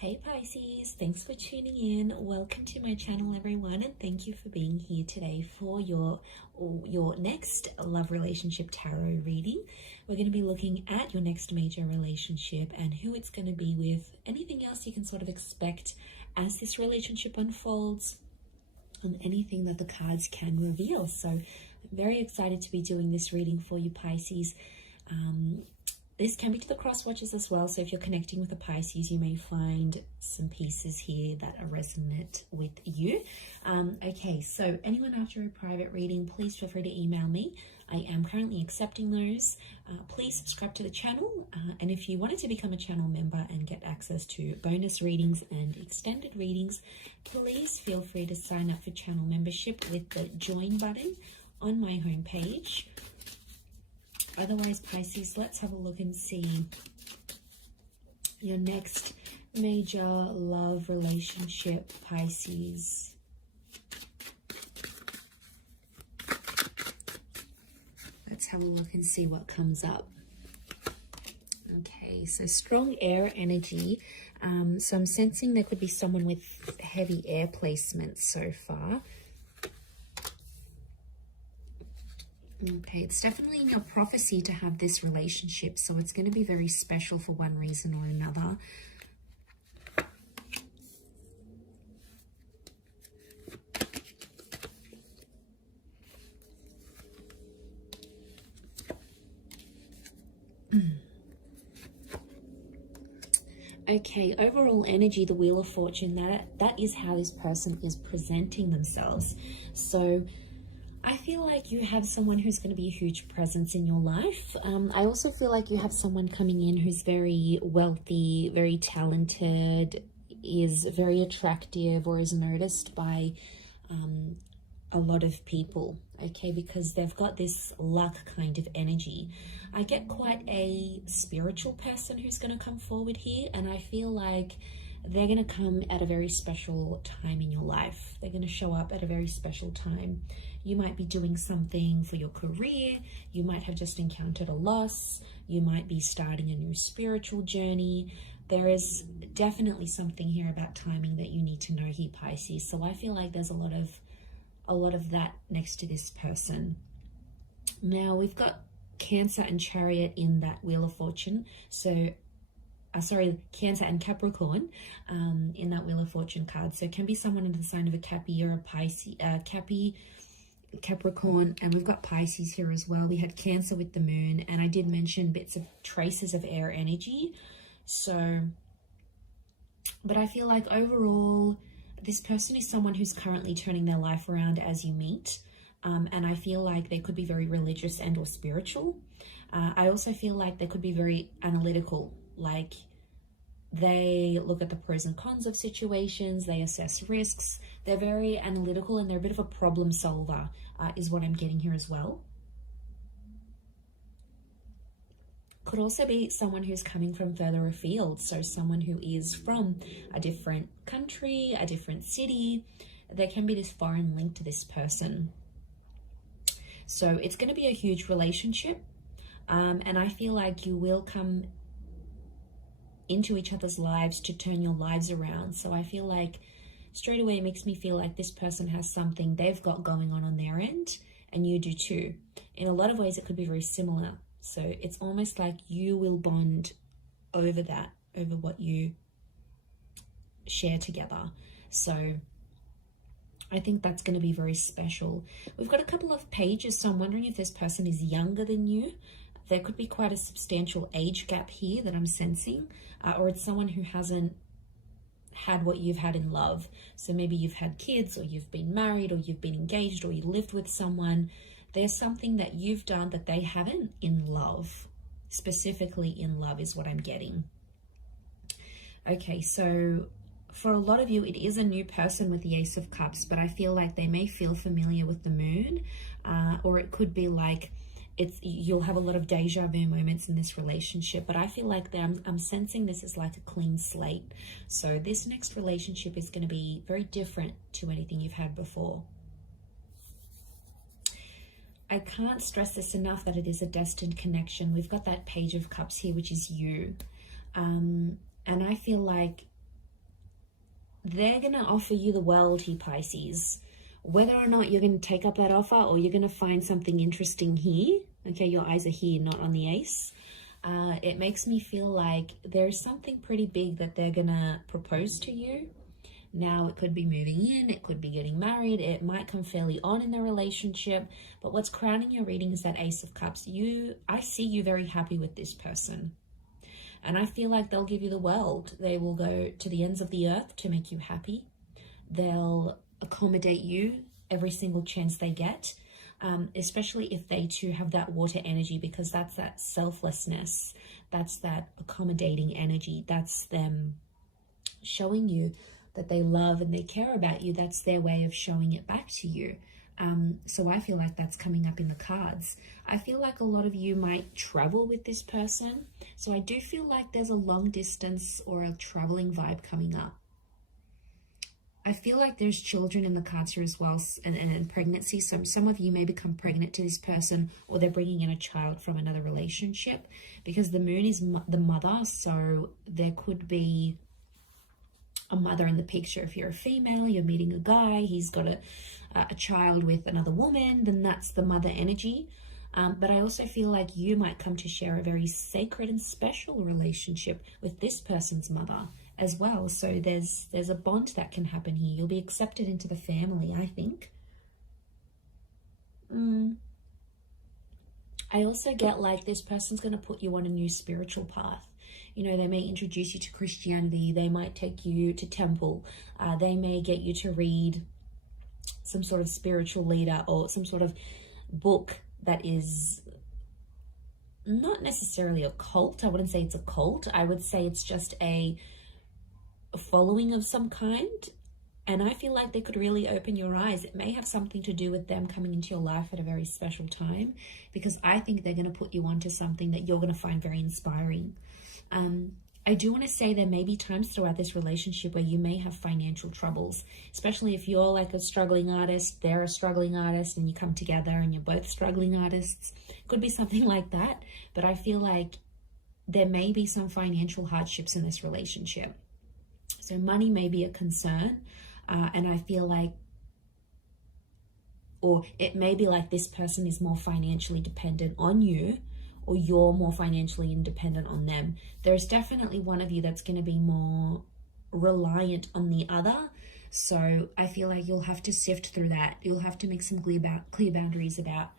Hey Pisces, thanks for tuning in. Welcome to my channel everyone, and thank you for being here today for your next love relationship tarot reading. We're going to be looking at your next major relationship and who it's going to be with, anything else you can sort of expect as this relationship unfolds, and anything that the cards can reveal. So I'm very excited to be doing this reading for you Pisces. This can be to the cross watchers as well, so if you're connecting with a Pisces, you may find some pieces here that are resonant with you. Okay, so anyone after a private reading, please feel free to email me. I am currently accepting those. Please subscribe to the channel, and if you wanted to become a channel member and get access to bonus readings and extended readings, please feel free to sign up for channel membership with the join button on my homepage. Otherwise, Pisces, let's have a look and see your next major love relationship, Pisces. Let's have a look and see what comes up. Okay, so strong air energy. So I'm sensing there could be someone with heavy air placements so far. Okay, it's definitely in your prophecy to have this relationship, so it's going to be very special for one reason or another. Okay, overall energy, the Wheel of Fortune, that is how this person is presenting themselves. So I feel like you have someone who's going to be a huge presence in your life. I also feel like you have someone coming in who's very wealthy, very talented, is very attractive, or is noticed by a lot of people, okay, because they've got this luck kind of energy. I get quite a spiritual person who's going to come forward here, and I feel like they're going to come at a very special time in your life. They're going to show up at a very special time. You might be doing something for your career. You might have just encountered a loss. You might be starting a new spiritual journey. There is definitely something here about timing that you need to know here, Pisces. So I feel like there's a lot of that next to this person. Now we've got Cancer and Chariot in that Wheel of Fortune. So Cancer and Capricorn in that Wheel of Fortune card. So it can be someone in the sign of a Cappy or a Pisces, Capricorn, and we've got Pisces here as well. We had Cancer with the moon, and I did mention bits of traces of air energy. So, but I feel like overall, this person is someone who's currently turning their life around as you meet. And I feel like they could be very religious and or spiritual. I also feel like they could be very analytical. Like they look at the pros and cons of situations, they assess risks, they're very analytical, and they're a bit of a problem solver, is what I'm getting here as well. Could also be someone who's coming from further afield, so someone who is from a different country, a different city. There can be this foreign link to this person. So it's going to be a huge relationship, and I feel like you will come into each other's lives to turn your lives around. So I feel like straight away it makes me feel like this person has something they've got going on their end, and you do too. In a lot of ways it could be very similar. So it's almost like you will bond over that, over what you share together. So I think that's going to be very special. We've got a couple of pages, so I'm wondering if this person is younger than you. There could be quite a substantial age gap here that I'm sensing, or it's someone who hasn't had what you've had in love. So maybe you've had kids, or you've been married, or you've been engaged, or you lived with someone. There's something that you've done that they haven't in love. Specifically in love is what I'm getting. Okay, so for a lot of you, it is a new person with the Ace of Cups, but I feel like they may feel familiar with the moon, or it could be like you'll have a lot of deja vu moments in this relationship, but I feel like I'm sensing this is like a clean slate. So this next relationship is going to be very different to anything you've had before. I can't stress this enough that it is a destined connection. We've got that Page of Cups here, which is you. And I feel like they're going to offer you the world here, Pisces. Whether or not you're going to take up that offer or you're going to find something interesting here, okay, your eyes are here, not on the ace. It makes me feel like there's something pretty big that they're going to propose to you. Now, it could be moving in, it could be getting married, it might come fairly on in the relationship, but what's crowning your reading is that Ace of Cups. I see you very happy with this person. And I feel like they'll give you the world. They will go to the ends of the earth to make you happy. They'll accommodate you every single chance they get, especially if they too have that water energy, because that's that selflessness. That's that accommodating energy. That's them showing you that they love and they care about you. That's their way of showing it back to you. So I feel like that's coming up in the cards. I feel like a lot of you might travel with this person. So I do feel like there's a long distance or a traveling vibe coming up. I feel like there's children in the cards here as well, and pregnancy. So some of you may become pregnant to this person, or they're bringing in a child from another relationship, because the moon is the mother. So there could be a mother in the picture. If you're a female, you're meeting a guy, he's got a child with another woman, then that's the mother energy. But I also feel like you might come to share a very sacred and special relationship with this person's mother as well. So there's a bond that can happen here. You'll be accepted into the family, I think. I also get like this person's going to put you on a new spiritual path. You know, they may introduce you to Christianity. They might take you to temple. They may get you to read some sort of spiritual leader or some sort of book that is not necessarily a cult. I wouldn't say it's a cult. I would say it's just a following of some kind. And I feel like they could really open your eyes. It may have something to do with them coming into your life at a very special time, because I think they're going to put you onto something that you're going to find very inspiring. I do want to say there may be times throughout this relationship where you may have financial troubles, especially if you're like a struggling artist, they're a struggling artist, and you come together and you're both struggling artists. Could be something like that. But I feel like there may be some financial hardships in this relationship. So money may be a concern. And I feel like, or it may be like this person is more financially dependent on you, or you're more financially independent on them. There's definitely one of you that's going to be more reliant on the other. So I feel like you'll have to sift through that. You'll have to make some clear boundaries about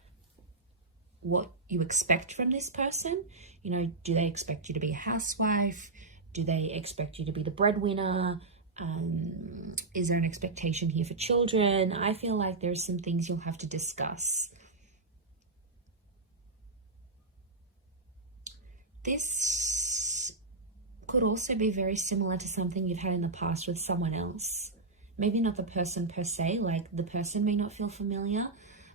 what you expect from this person. You know, do they expect you to be a housewife? Do they expect you to be the breadwinner? Is there an expectation here for children? I feel like there's some things you'll have to discuss. This could also be very similar to something you've had in the past with someone else. Maybe not the person per se, like the person may not feel familiar,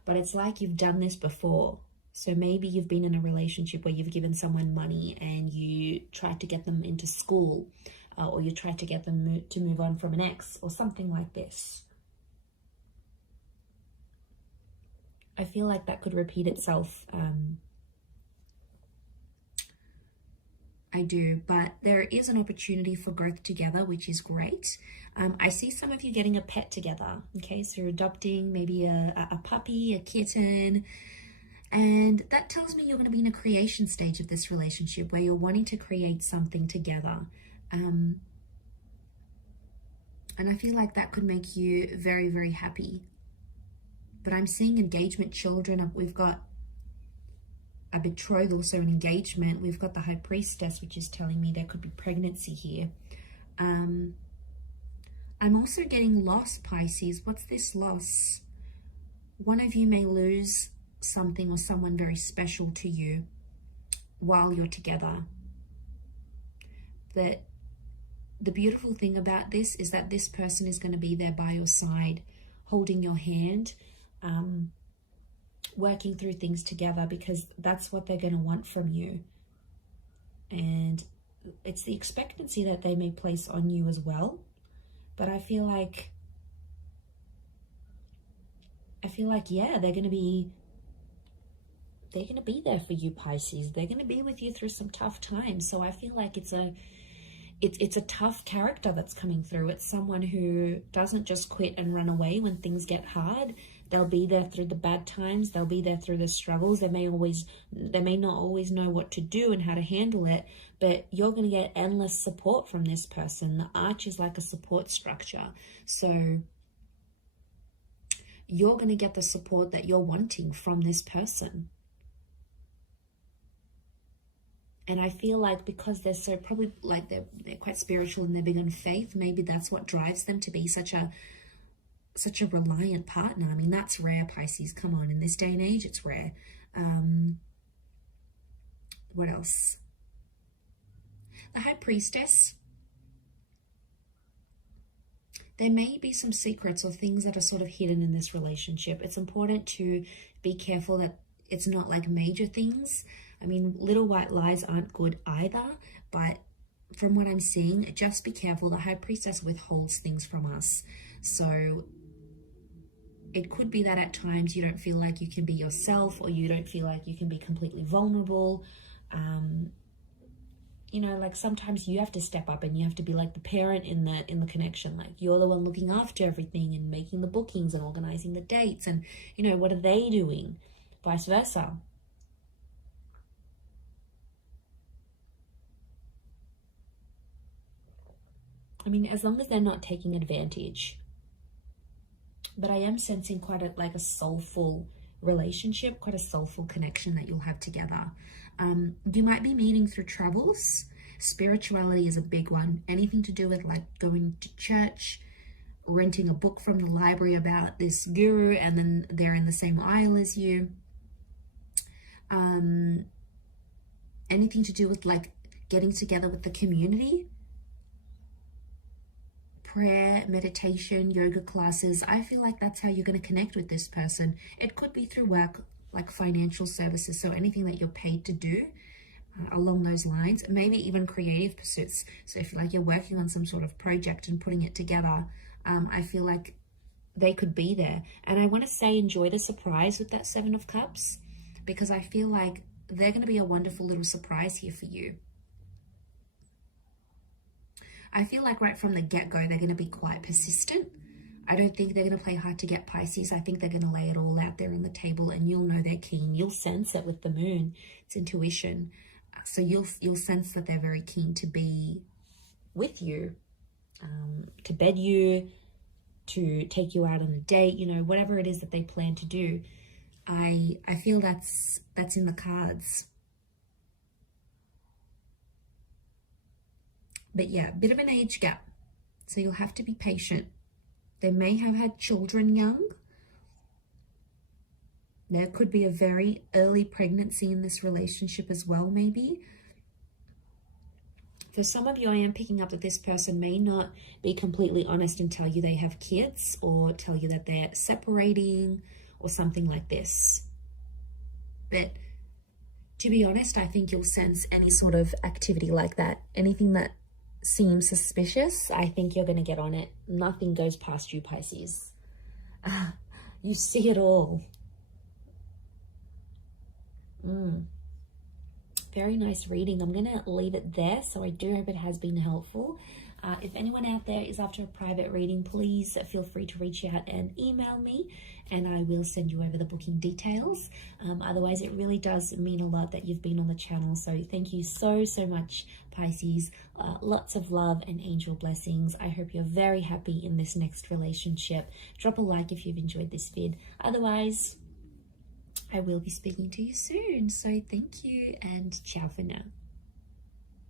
but it's like you've done this before. So maybe you've been in a relationship where you've given someone money and you tried to get them into school, or you tried to get them to move on from an ex, or something like this. I feel like that could repeat itself. I do, but there is an opportunity for growth together, which is great. I see some of you getting a pet together. Okay, so you're adopting maybe a puppy, a kitten, and that tells me you're going to be in a creation stage of this relationship where you're wanting to create something together. And I feel like that could make you very, very happy. But I'm seeing engagement, children. We've got a betrothal, so an engagement. We've got the High Priestess, which is telling me there could be pregnancy here. I'm also getting loss, Pisces. What's this loss? One of you may lose something or someone very special to you while you're together. But the beautiful thing about this is that this person is going to be there by your side, holding your hand, working through things together, because that's what they're going to want from you. And it's the expectancy that they may place on you as well. But I feel like, yeah, they're going to be there for you, Pisces. They're going to be with you through some tough times. So I feel like it's it's a tough character that's coming through. It's someone who doesn't just quit and run away when things get hard. They'll be there through the bad times. They'll be there through the struggles. They may not always know what to do and how to handle it, but you're going to get endless support from this person. The arch is like a support structure. So you're going to get the support that you're wanting from this person. And I feel like because they're so probably like they're quite spiritual and they're big on faith, maybe that's what drives them to be such a reliant partner. I mean, that's rare, Pisces. Come on, in this day and age, it's rare. What else? The High Priestess. There may be some secrets or things that are sort of hidden in this relationship. It's important to be careful that it's not like major things. I mean, little white lies aren't good either, but from what I'm seeing, just be careful. The High Priestess withholds things from us. So it could be that at times you don't feel like you can be yourself, or you don't feel like you can be completely vulnerable. You know, like sometimes you have to step up and you have to be like the parent in the connection. Like you're the one looking after everything and making the bookings and organizing the dates. And, you know, what are they doing? Vice versa. I mean, as long as they're not taking advantage. But I am sensing quite a soulful relationship, quite a soulful connection that you'll have together. You might be meeting through travels. Spirituality is a big one. Anything to do with like going to church, renting a book from the library about this guru, and then they're in the same aisle as you. Anything to do with like getting together with the community. Prayer, meditation, yoga classes. I feel like that's how you're going to connect with this person. It could be through work, like financial services. So anything that you're paid to do along those lines, maybe even creative pursuits. So if like you're working on some sort of project and putting it together, I feel like they could be there. And I want to say enjoy the surprise with that Seven of Cups, because I feel like they're going to be a wonderful little surprise here for you. I feel like right from the get-go, they're going to be quite persistent. I don't think they're going to play hard to get, Pisces. I think they're going to lay it all out there on the table, and you'll know they're keen. You'll sense it with the moon. It's intuition. So you'll sense that they're very keen to be with you, to bed you, to take you out on a date, you know, whatever it is that they plan to do. I feel that's in the cards. But yeah, a bit of an age gap. So you'll have to be patient. They may have had children young. There could be a very early pregnancy in this relationship as well, maybe. For some of you, I am picking up that this person may not be completely honest and tell you they have kids, or tell you that they're separating or something like this. But to be honest, I think you'll sense any sort of activity like that. Anything that seems suspicious, I think you're going to get on it. Nothing goes past you, Pisces. You see it all. Very nice reading. I'm going to leave it there. So I do hope it has been helpful. If anyone out there is after a private reading, please feel free to reach out and email me, and I will send you over the booking details. Otherwise, it really does mean a lot that you've been on the channel. So thank you so much, Pisces. Lots of love and angel blessings. I hope you're very happy in this next relationship. Drop a like if you've enjoyed this vid. Otherwise, I will be speaking to you soon. So thank you, and ciao for now.